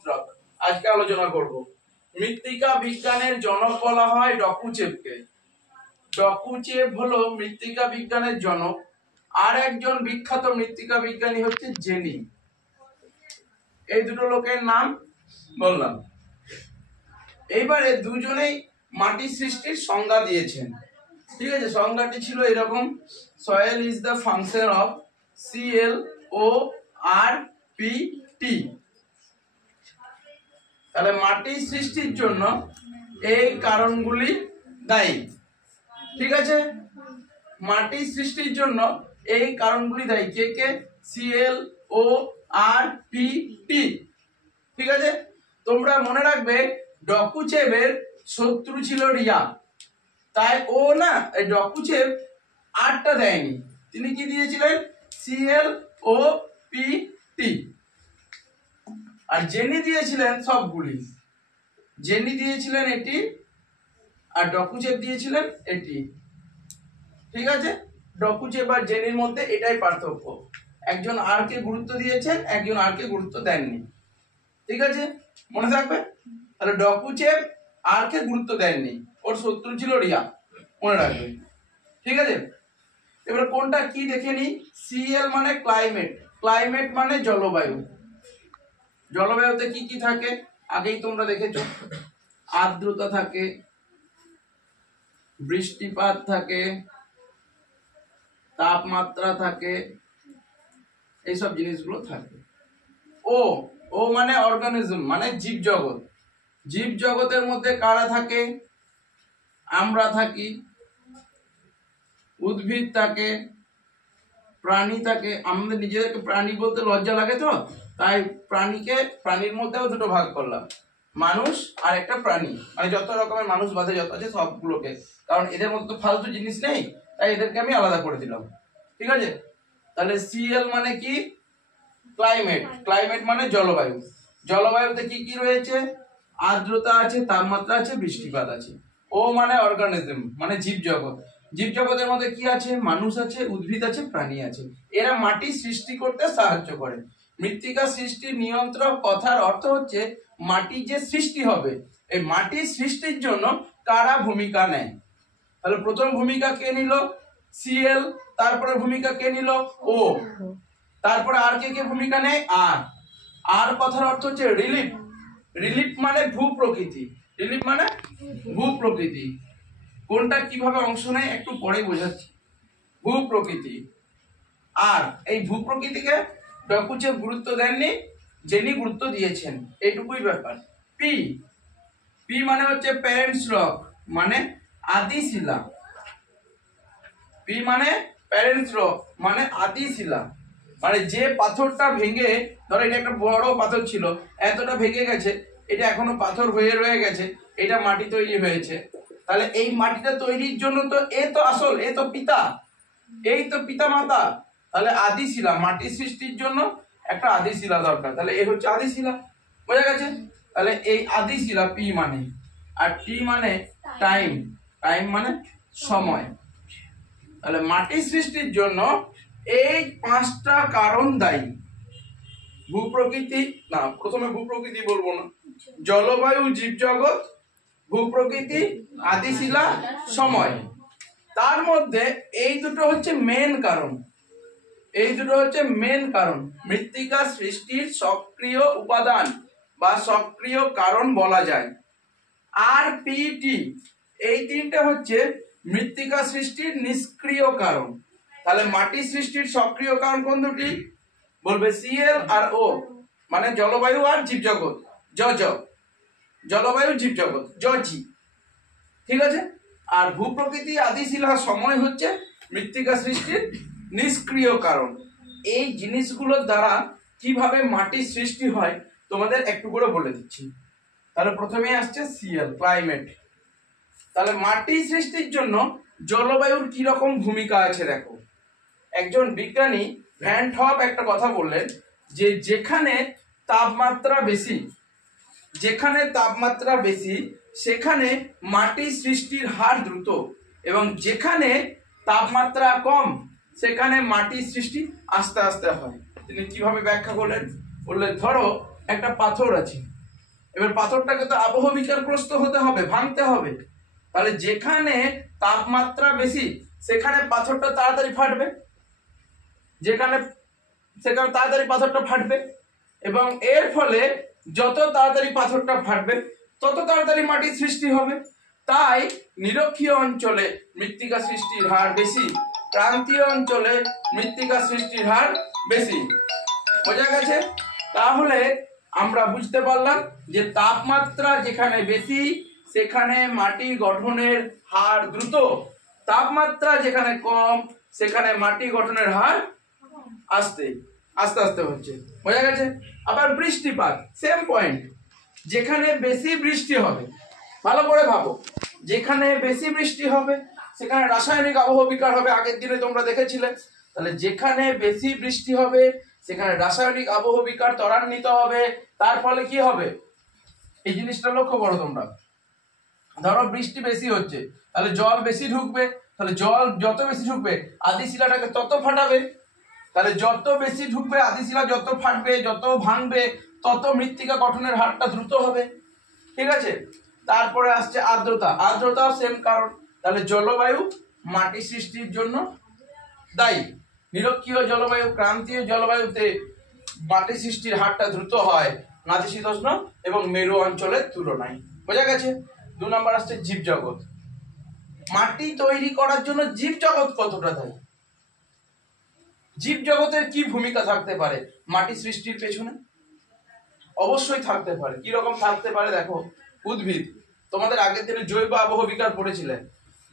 সূত্রক আজকে আলোচনা করব। মৃত্তিকা বিজ্ঞানের জনক বলা হয় ডকুচেভকে। ডকুচেভ হলো মৃত্তিকা বিজ্ঞানের জনক। আর একজন বিখ্যাত মৃত্তিকা বিজ্ঞানী হচ্ছে জেনি। এই দুটো লোকের নাম বললাম। এইবারে দুজনেই মাটি সৃষ্টির সংজ্ঞা দিয়েছেন। ঠিক আছে, সংজ্ঞাটি ছিল এরকম: soil is the function of ClORPT। তাহলে মাটি সৃষ্টির জন্য এই কারণগুলি দায়ী। ঠিক আছে, মাটি সৃষ্টির জন্য এই কারণগুলি দায়ী। কে কে? ClORPT। ঠিক আছে, তোমরা মনে রাখবে ডকুচেভের শত্রু ছিল রিয়া। তাই ও না ডকুচেভ আরটা দেয়নি, তিনি কি দিয়েছিলেন? ClOPT। আর জেনি দিয়েছিলেন সবগুলি। জেনি দিয়েছিলেন এটি আর ডকুচেভ দিয়েছিলেন এটি। ঠিক আছে, ডকুচেভ আর জেনির মধ্যে এটাই পার্থক্য। একজন আর কে গুরুত্ব দিয়েছেন, একজন আর কে গুরুত্ব দেননি। ঠিক আছে, মনে থাকবে। তাহলে ডকুচেভ আর কে গুরুত্ব দেননি, ওর শত্রু ছিল রিয়া, মনে রাখবে। ঠিক আছে, এবার কোনটা কি দেখে নি। CL মানে ক্লাইমেট। ক্লাইমেট মানে জলবায়ু। জলবায়ুতে কি কি থাকে আগেই তোমরা দেখেছো। আর্দ্রতা থাকে, বৃষ্টিপাত থাকে, তাপমাত্রা থাকে, এইসব জিনিসগুলো থাকে। ও মানে অর্গানিজম, মানে জীবজগৎ। জীবজগতের মধ্যে কারা থাকে? আমরা থাকি, উদ্ভিদ থাকে, প্রাণী থাকে। আমাদের নিজেদেরকে প্রাণী বলতে লজ্জা লাগে, তো তাই প্রাণীর মধ্যেও দুটো ভাগ করলাম, মানুষ আর একটা প্রাণী। মানে যত রকমের মানুষ বাদে যত আছে সবগুলোকে, কারণ এদের মধ্যে তো ফালতু জিনিস নেই, তাই এদেরকে আমি আলাদা করে দিলাম। ঠিক আছে, তাহলে CL মানে কি? ক্লাইমেট। ক্লাইমেট মানে জলবায়ু। জলবায়ুতে কি কি রয়েছে? আর্দ্রতা আছে, তাপমাত্রা আছে, বৃষ্টিপাত আছে। ও মানে অর্গানিজম, মানে জীবজগৎ। জীবজগতের মধ্যে কি আছে? মানুষ আছে, উদ্ভিদ আছে, প্রাণী আছে। এরা মাটি সৃষ্টি করতে সাহায্য করে। মৃত্তিকা সৃষ্টির নিয়ন্ত্রক কথার অর্থ হচ্ছে মাটি যে সৃষ্টি হবে, এই মাটির সৃষ্টির জন্য কারা ভূমিকা নেয়। তাহলে প্রথম ভূমিকা কে নিল? CL। তারপরে ভূমিকা কে নিল? O। তারপরে আর কে কে ভূমিকা নেয়? আর কথার অর্থ হচ্ছে রিলিফ। রিলিফ মানে ভূপ্রকৃতি। রিলিফ মানে ভূপ্রকৃতি। কোনটা কিভাবে অংশ নেয় একটু পরে বোঝাচ্ছি। ভূপ্রকৃতি। আর এই ভূপ্রকৃতিকে ডকুচেভ গুরুত্ব দেননি, জেনি গুরুত্ব দিয়েছেন, এইটুকুই ব্যাপার। পি মানে হচ্ছে প্যারেন্টস রক, মানে আদি শিলা। পি মানে প্যারেন্টস রক, মানে আদি শিলা। মানে যে পাথরটা ভেঙে, ধরো এটা একটা বড় পাথর ছিল, এতটা ভেঙে গেছে, এটা এখনো পাথর হয়ে রয়ে গেছে, এটা মাটি তৈরি হয়েছে। তাহলে এই মাটিটা তৈরির জন্য তো এ তো আসল, এ তো পিতা, এই তো পিতা মাতা। তাহলে আদি শিলা, মাটি সৃষ্টির জন্য একটা আদি শিলা দরকার। তাহলে এ হচ্ছে আদি শিলা, বোঝা গেছে? তাহলে এই আদি শিলা পি মানে, আর টি মানে টাইম। টাইম মানে সময়। তাহলে মাটি সৃষ্টির জন্য এই 5টা কারণ দায়ী। ভূপ্রকৃতি না, প্রথমে ভূপ্রকৃতি বলবো না, জলবায়ু, জীবজগৎ, ভূপ্রকৃতি, আদিশিলা, সময়। তার মধ্যে এই দুটো হচ্ছে মেন কারণ। এই দুটো হচ্ছে মেন কারণ, মৃত্তিকা সৃষ্টির সক্রিয় উপাদান বা সক্রিয় কারণ বলা যায়। RPT এই তিনটা হচ্ছে মৃত্তিকা সৃষ্টির নিষ্ক্রিয় কারণ। তাহলে মাটি সৃষ্টির সক্রিয় কারণ কোন দুটি? বলবে CL আর O, মানে জলবায়ু আর জীবজগৎ। জলবায়ু, জীবজগৎ, জি। ঠিক আছে, আর ভূপ্রকৃতি, আদিশিলা, সময় হচ্ছে মৃত্তিকা সৃষ্টির নিষ্ক্রিয় কারণ। এই জিনিসগুলোর দ্বারা কিভাবে মাটির সৃষ্টি হয় তোমাদের একটু করে বলে দিচ্ছি। তাহলে প্রথমে আসছে CL, ক্লাইমেট। তাহলে মাটি সৃষ্টির জন্য জলবায়ুর কি রকম ভূমিকা আছে দেখো। একজন বিজ্ঞানী ভ্যান টপ একটা কথা বললেন যে যেখানে তাপমাত্রা বেশি সেখানে মাটি সৃষ্টির হার দ্রুত, এবং যেখানে তাপমাত্রা কম সেখানে মাটির সৃষ্টি আস্তে আস্তে হয়। তিনি কিভাবে ব্যাখ্যা করলেন? বললেন ধরো একটা পাথর আছে, এবার পাথরটাকে তো আবহবিকারগ্রস্ত হতে হবে, ভাঙতে হবে। তাহলে যেখানে তাপমাত্রা বেশি সেখানে পাথরটা তাড়াতাড়ি ফাটবে, সেখানে তাড়াতাড়ি পাথরটা ফাটবে, এবং এর ফলে যত তাড়াতাড়ি পাথরটা ফাটবে তত তাড়াতাড়ি মাটির সৃষ্টি হবে। তাই নিরক্ষীয় অঞ্চলে মৃত্তিকা সৃষ্টির হার বেশি, ক্রান্তীয় অঞ্চলে মৃত্তিকা সৃষ্টির হার বেশি। বোঝা গেছে? তাহলে আমরা বুঝতে পারলাম যে তাপমাত্রা যেখানে বেশি সেখানে মাটি গঠনের হার দ্রুত, তাপমাত্রা যেখানে কম সেখানে মাটি গঠনের হার আস্তে আস্তে হচ্ছে। বোঝা গেছে? আবার বৃষ্টিপাত, সেম পয়েন্ট। যেখানে বেশি বৃষ্টি হবে, ভালো করে ভাবো, যেখানে বেশি বৃষ্টি হবে সেখানে রাসায়নিক আবহবিকার হবে, আগের দিনে তোমরা দেখেছিলে। তাহলে যেখানে বেশি বৃষ্টি হবে সেখানে রাসায়নিক আবহবিকার ত্বরান্বিত হবে, তার ফলে কি হবে এই জিনিসটা লক্ষ্য করো তোমরা। ধরো বৃষ্টি বেশি হচ্ছে, তাহলে জল বেশি ঢুকবে, তাহলে জল যত বেশি ঢুকবে আদি শিলাটাকে তত ফাটাবে, তাহলে যত বেশি ঢুকবে আদি শিলা যত ফাটবে যত ভাঙবে তত মৃত্তিকা গঠনের হারটা দ্রুত হবে। ঠিক আছে? তারপরে আসছে আর্দ্রতা, আর্দ্রতাও সেম কারণ। তাহলে জলবায়ু মাটি সৃষ্টির জন্য দায়ী। নিরক্ষীয় জলবায়ু, ক্রান্তীয় জলবায়ুতে মাটি সৃষ্টির হারটা দ্রুত হয় নাতিশীতোষ্ণ এবং মেরু অঞ্চলের তুলনায়। বোঝা গেছে? 2 নম্বর আসছে জীবজগৎ। মাটি তৈরি করার জন্য জীবজগৎ কতটা দায়ী? জীবজগতের কি ভূমিকা থাকতে পারে মাটি সৃষ্টির পেছনে? অবশ্যই থাকতে পারে। কি রকম থাকতে পারে দেখো, উদ্ভিদ, তোমাদের আগের দিনে জৈব আবহবিকার পড়েছিলেন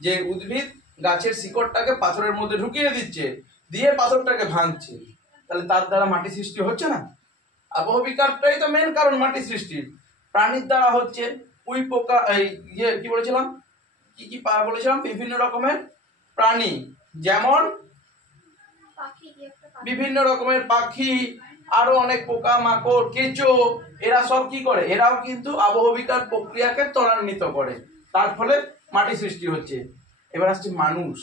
যে উদ্ভিদ গাছের শিকড়টাকে পাথরের মধ্যে ঢুকিয়ে দিচ্ছে, দিয়ে পাথরটাকে ভাঙছে, তাহলে তার দ্বারা মাটি সৃষ্টি হচ্ছে না? আবহবিকারটাই তো মেন কারণ মাটি সৃষ্টির। প্রাণীর দ্বারা হচ্ছে, উই পোকা, এই কি বলেছিলাম, কি বলেছিলাম, বিভিন্ন রকমের প্রাণী, যেমন বিভিন্ন রকমের পাখি, আরো অনেক পোকা মাকড়, কেঁচো, এরা সব কি করে, এরাও কিন্তু আবহবিকার প্রক্রিয়াকে ত্বরান্বিত করে, তার ফলে মাটি সৃষ্টি হচ্ছে। এবার আসছে মানুষ।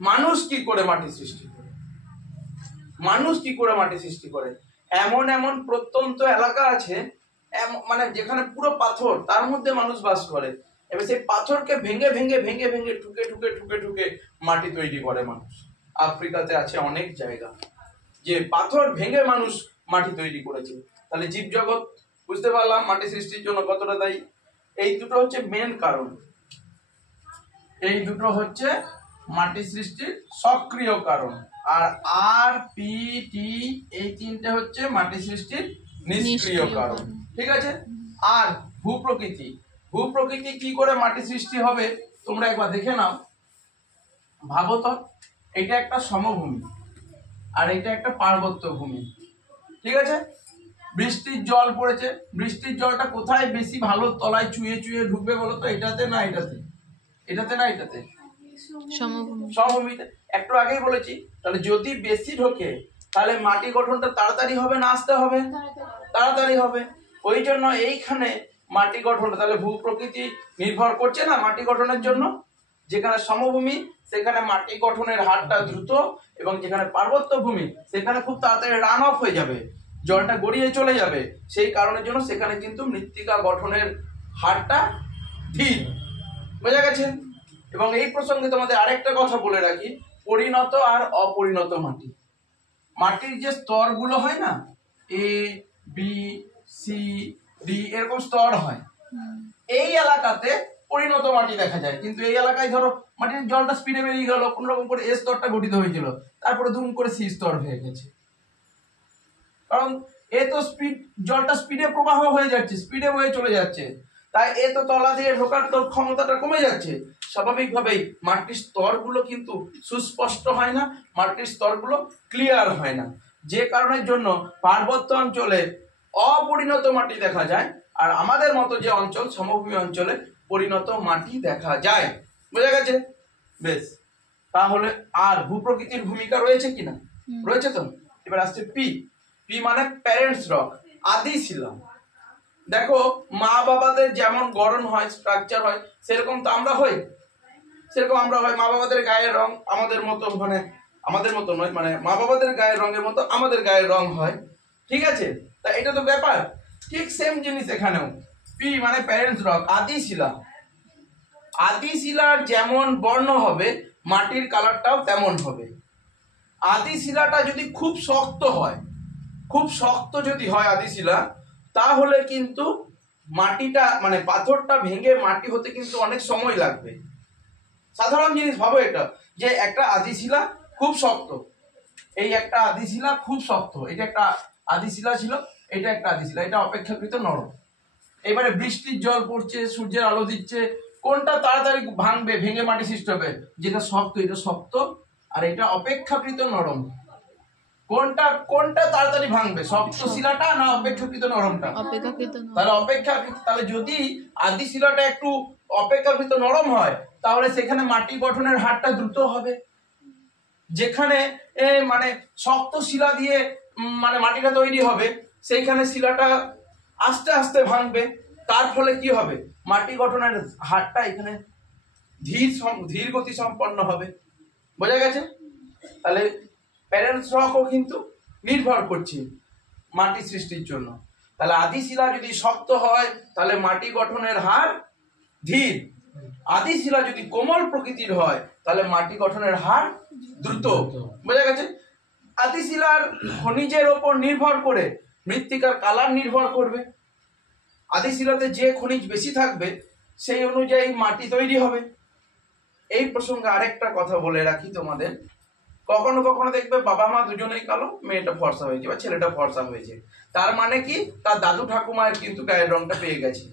মানুষ কি করে মাটি সৃষ্টি করে? মানুষ কি করে মাটি সৃষ্টি করে? এমন এমন প্রত্যন্ত এলাকা আছে, মানে যেখানে পুরো পাথর, তার মধ্যে মানুষ বাস করে। এবার সেই পাথরকে ভেঙে ভেঙে ভেঙে ভেঙে ঠুকে ঠুকে ঠুকে ঠুকে মাটি তৈরি করে মানুষ। আফ্রিকাতে আছে অনেক জায়গা যে পাথর ভেঙে মানুষ মাটি তৈরি করেছে। তাহলে জীবজগৎ বুঝতে পারলাম মাটি সৃষ্টির জন্য কতটা দায়ী। এই দুটো হচ্ছে মেন কারণ, এই দুটো হচ্ছে মাটি সৃষ্টির সক্রিয় কারণ, আর আর পি টি এই তিনটে হচ্ছে মাটি সৃষ্টির নিষ্ক্রিয় কারণ। ঠিক আছে? আর ভূপ্রকৃতি, ভূপ্রকৃতি কি করে মাটি সৃষ্টি হবে তোমরা একবার দেখে নাও। ভাবো তো, এটা একটা সমভূমি আর এটা একটা পার্বত্য ভূমি। ঠিক আছে? বৃষ্টির জল পড়েছে, বৃষ্টির জলটা কোথায় বেশি ভালো তলায় চুয়ে চুয়ে ঢুকবে বলো তো? এটাতে না এটাতে? এটাতে না এটাতে? সমভূমিতে। একটু আগেই বলেছি। তাহলে যদি বেশি ঢোকে তাহলে মাটি গঠনটা তাড়াতাড়ি হবে না আস্তে হবে? তাড়াতাড়ি হবে। ওই জন্য এইখানে মাটি গঠন, তাহলে ভূপ্রকৃতি নির্ভর করছে না মাটি গঠনের জন্য। যেখানে সমভূমি সেখানে মাটি গঠনের হারটা দ্রুত, এবং যেখানে পার্বত্য ভূমি সেখানে খুব তাড়াতাড়ি রান অফ হয়ে যাবে, জলটা গড়িয়ে চলে যাবে। সেই কারণের জন্য সেখানে কিন্তু মৃত্তিকা গঠনের হারটা ধীর। বোঝা গেছে? এবং এই প্রসঙ্গে তোমাদের আরেকটা কথা বলে রাখি, পরিণত আর অপরিণত মাটি, মাটির যে স্তরগুলো হয় না, এ বি সি ডি এরকম স্তর হয়, এই এলাকাতে পরিণত মাটি দেখা যায়। কিন্তু এই এলাকায় ধরো মাটির জলটা স্পিডে বেরিয়ে গেল, কোন রকম করে এ স্তরটা গঠিত হয়েছিল, তারপরে ধুম করে সি স্তর হয়ে গেছে, কারণ এ তো স্পিড, জলটা স্পিডে প্রবাহ হয়ে যাচ্ছে, স্পিডে বয়ে চলে যাচ্ছে, তাই এ তো তলা দিয়ে ঢোকার তো ক্ষমতাটা কমে যাচ্ছে। স্বাভাবিকভাবেই মাটির স্তরগুলো কিন্তু সুস্পষ্ট হয় না, মাটির স্তরগুলো ক্লিয়ার হয় না, যে কারণের জন্য পার্বত্য অঞ্চলে অপরিণত মাটি দেখা যায়, আর আমাদের মতো যে অঞ্চল সমভূমি অঞ্চলে পরিণত মাটি দেখা যায়। বোঝা গেছে? বেশ, তাহলে আর ভূপ্রকৃতির ভূমিকা রয়েছে কিনা? রয়েছে তো। এবার আসছে পি। পি মানে প্যারেন্টস রক, আদি শিলা। দেখো মা বাবাদের যেমন গড়ন হয়, স্ট্রাকচার হয়, সেরকম তো আমরা হই, সেরকম আমরা হয়। মা বাবাদের গায়ের রং আমাদের মতো, মানে আমাদের মতো নয়, মানে মা বাবাদের গায়ের রঙের মতো আমাদের গায়ের রং হয়। ঠিক আছে? তা এটা তো ব্যাপার। ঠিক সেম জিনিস এখানেও, পি মানে প্যারেন্টস রক, আদি শিলা। আদি শিলার যেমন বর্ণ হবে মাটির কালারটাও তেমন হবে। আদি শিলাটা যদি খুব শক্ত হয়, খুব শক্ত যদি হয় আদি শিলা, তাহলে কিন্তু মাটিটা মানে পাথরটা ভেঙে মাটি হতে কিন্তু অনেক সময় লাগবে। সাধারণ জিনিস ভাবো এটা, যে একটা আদি শিলা খুব শক্ত, এই একটা আদি শিলা খুব শক্ত, এটা একটা আদি শিলা ছিল, এটা একটা আদি শিলা, এটা অপেক্ষাকৃত নরম। এবারে বৃষ্টির জল পড়ছে, সূর্যের আলো দিচ্ছে, কোনটা তাড়াতাড়ি ভাঙবে, ভেঙে মাটি সৃষ্টি হবে? যেটা শক্ত, এটা শক্ত, আর এটা অপেক্ষাকৃত নরম। কোনটা কোনটা তাড়াতাড়ি ভাঙবে, শক্ত শিলাটা না অপেক্ষাকৃত নরমটা? অপেক্ষাকৃত। তাহলে অপেক্ষাকৃত, তাহলে যদি আদি শিলাটা একটু অপেক্ষাকৃত নরম হয়, তাহলে সেখানে মাটি গঠনের হারটা দ্রুত হবে। যেখানে মানে শক্ত শিলা দিয়ে মানে মাটিটা তৈরি হবে, সেইখানে শিলাটা আস্তে আস্তে ভাঙবে, তার ফলে কি হবে, মাটি গঠনের হারটা এখানে ধীর গতি সম্পন্ন হবে। বোঝা গেছে? তাহলে প্যারেন্টস রকও কিন্তু নির্ভর করছে মাটি সৃষ্টির জন্য। তাহলে আদি শিলা যদি শক্ত হয় তাহলে মাটি গঠনের হার ধীর, আদি শিলা যদি কোমল প্রকৃতির হয় তাহলে মাটি গঠনের হার দ্রুত। বোঝা গেছে? আদি শিলার খনিজের ওপর নির্ভর করে মৃত্তিকার কালার নির্ভর করবে। আদি শিলাতে যে খনিজ বেশি থাকবে সেই অনুযায়ী মাটি তৈরি হবে। এই প্রসঙ্গে আরেকটা কথা বলে রাখি তোমাদের, কখনো কখনো দেখবে বাবা মা দুজনেই কালো, মেয়েটা ফর্সা হয়েছে বা ছেলেটা ফর্সা হয়েছে, তার মানে কি তার দাদু ঠাকুমার কিন্তু গায়ের রংটা পেয়ে গেছে।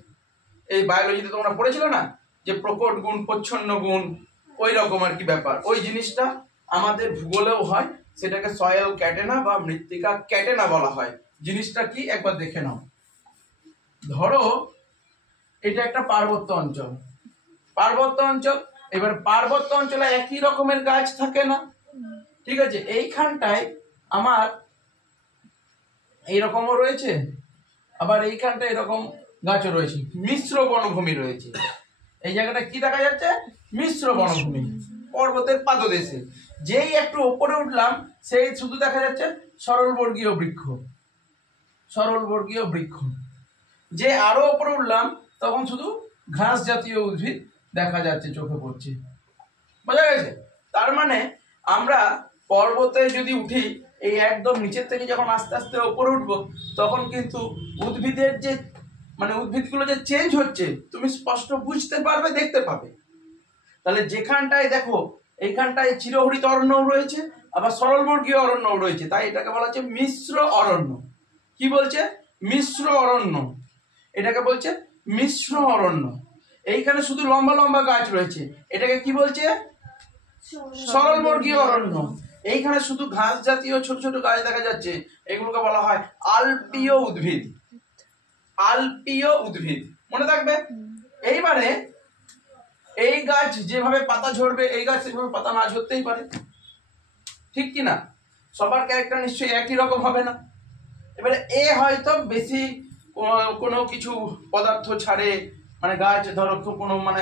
এই বায়োলজিতে তোমরা পড়েছিল না যে প্রকট গুণ, প্রচ্ছন্ন গুণ, ওই রকম আর কি ব্যাপার। ওই জিনিসটা আমাদের ভূগোলেও হয়, সেটাকে সয়েল ক্যাটেনা বা মৃত্তিকা ক্যাটেনা বলা হয়। জিনিসটা কি একবার দেখে নাও। ধরো এটা একটা পার্বত্য অঞ্চল, পার্বত্য অঞ্চল, এবার পার্বত্য অঞ্চলে একই রকমের গাছ থাকে না, ঠিক আছে? এইখানটায় আমার এইরকমও রয়েছে, আবার এইখানটায় এরকম গাছও রয়েছে, মিশ্র বনভূমি রয়েছে। এই জায়গাটা কি দেখা যাচ্ছে? মিশ্র বনভূমি, পর্বতের পাদদেশে। যেই একটু উপরে উঠলাম সেই শুধু দেখা যাচ্ছে সরলবর্গীয় বৃক্ষ, সরলবর্গীয় বৃক্ষ। যে আরো উপরে উঠলাম তখন শুধু ঘাস জাতীয় উদ্ভিদ দেখা যাচ্ছে, চোখে পড়ছে। বোঝা গেছে? তার মানে আমরা পর্বতে যদি উঠি, এই একদম নিচের থেকে যখন আস্তে আস্তে উপরে উঠবো, তখন কিন্তু উদ্ভিদের যে মানে উদ্ভিদগুলো যে চেঞ্জ হচ্ছে তুমি স্পষ্ট বুঝতে পারবে, দেখতে পাবে। তাহলে যেখানটায় দেখো এইখানটায় চিরহরিত অরণ্য রয়েছে, আবার সরলবর্গীয় অরণ্য রয়েছে, তাই এটাকে বলা হচ্ছে মিশ্র অরণ্য। কি বলছে? মিশ্র অরণ্য, এটাকে বলছে মিশ্র অরণ্য। এইখানে শুধু লম্বা লম্বা গাছ রয়েছে, এটাকে কি বলছে? সরলবর্গীয় অরণ্য। এইখানে শুধু ঘাস জাতীয় ছোট ছোট গাছ দেখা যাচ্ছে, এগুলোকে বলা হয় আলপীয় উদ্ভিদ। আলপীয় উদ্ভিদ মনে থাকবে। এইবারে এই গাছ যেভাবে পাতা ঝরবে, এই গাছ সেভাবে পাতা না ঝরতেই পারে, ঠিক কি না? সবার ক্যারেক্টার নিশ্চয়ই একই রকম হবে না। এবারে এ হয়তো বেশি কোনো কিছু পদার্থ ছাড়ে, মানে গাছ ধরো কোনো মানে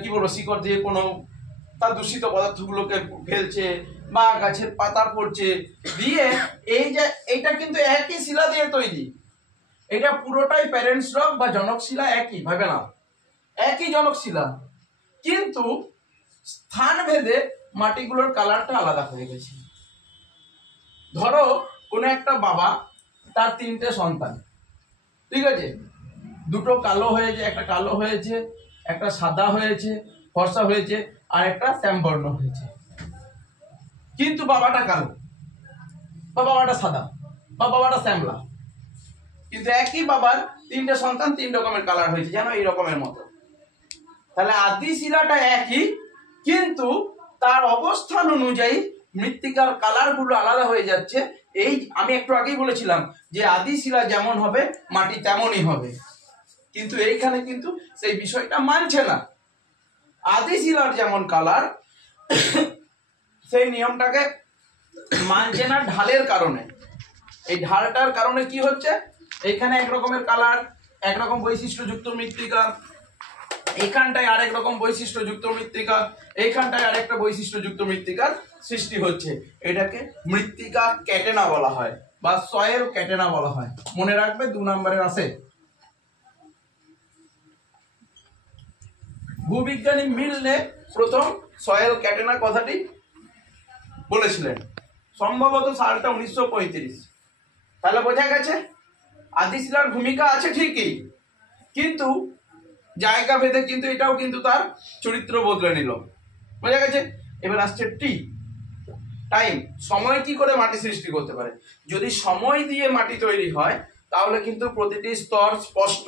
কি বলবো, শিকড় দিয়ে কোনো তার দূষিত পদার্থগুলোকে ফেলছে, বা গাছের পাতা পড়ছে দিয়ে, এই যে এইটা কিন্তু একই শিলা দিয়ে তৈরি, এটা পুরোটাই প্যারেন্টস রক বা জনক শিলা, একই ভাবে না, একই জনক শিলা, কিন্তু স্থান ভেদে মাটিগুলোর কালারটা আলাদা হয়ে গেছে। ধরো কোনো একটা বাবা, তার 3টে সন্তান, ঠিক আছে? দুটো কালো হয়েছে, একটা কালো হয়েছে, একটা সাদা হয়েছে, ফর্সা হয়েছে, আর একটা শ্যামবর্ণ হয়েছে। কিন্তু বাবাটা কালো বা বাবাটা সাদা বা বাবাটা শ্যামলা, কিন্তু একই বাবার 3টে সন্তান 3 রকমের কালার হয়েছে, যেন এই রকমের মতো। তাহলে আদি শিলাটা একই, কিন্তু তার অবস্থান অনুযায়ী মৃত্তিকার কালার গুলো আলাদা হয়ে যাচ্ছে। এই আমি একটু আগেই বলেছিলাম যে আদি শিলা যেমন হবে মাটি তেমনই হবে, কিন্তু এইখানে কিন্তু সেই বিষয়টা মানছে না। আদি শিলার যেমন কালার, সেই নিয়মটাকে মানছে না ঢালের কারণে। এই ঢালটার কারণে কি হচ্ছে, এইখানে এক রকমের কালার, একরকম বৈশিষ্ট্যযুক্ত মৃত্তিকা, এইখানটায় আরেক রকম বৈশিষ্ট্যযুক্ত মৃত্তিকা, এইখানটায় আরেকটা বৈশিষ্ট্যযুক্ত মৃত্তিকার সৃষ্টি হচ্ছে। এটাকে মৃত্তিকা ক্যাটেনা বলা হয়। বা সয়েল ক্যাটেনা বলা হয়। মনে রাখবে 2 নম্বরের আছে। ভূবিজ্ঞানী মিলনে প্রথম সয়েল ক্যাটেনা কথাটি বলেছিলেন, সম্ভবত সালটা 1935। তাহলে বোঝা গেছে আদি শিলার ভূমিকা আছে ঠিকই, কিন্তু জায়গা ভেদে কিন্তু এটাও কিন্তু তার চরিত্র বদলে নিল। বোঝা গেছে। এবার আসছে টি, টাইম। সময় কি করে মাটি সৃষ্টি করতে পারে? যদি সময় দিয়ে মাটি তৈরি হয় তাহলে কিন্তু প্রতিটি স্তর স্পষ্ট।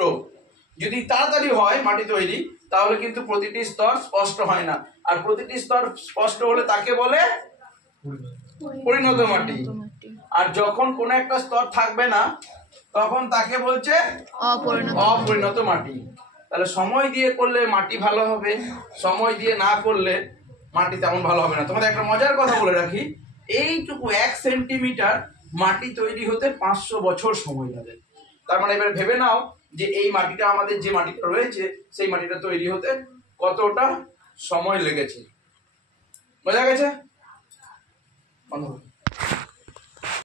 যদি তাড়াতাড়ি হয় মাটি তৈরি তাহলে কিন্তু প্রতিটি স্তর স্পষ্ট হয় না, আর প্রতিটি স্তর স্পষ্ট হলে তাকে বলে পরিণত মাটি। আর যখন কোনো একটা স্তর থাকবে না তখন তাকে বলছে অপরিণত মাটি। তাহলে সময় দিয়ে করলে মাটি ভালো হবে, সময় দিয়ে না করলে মাটি তেমন ভালো হবে না। তোমাদের একটা মজার কথা বলে রাখি, এইটুকু 1 সেন্টিমিটার মাটি তৈরি হতে 500 বছর সময় লাগে। তার মানে এবার ভেবে নাও যে এই মাটিটা, আমাদের যে মাটিটা রয়েছে সেই মাটিটা তৈরি হতে কতটা সময় লেগেছে। বোঝা গেছে? বন্ধ।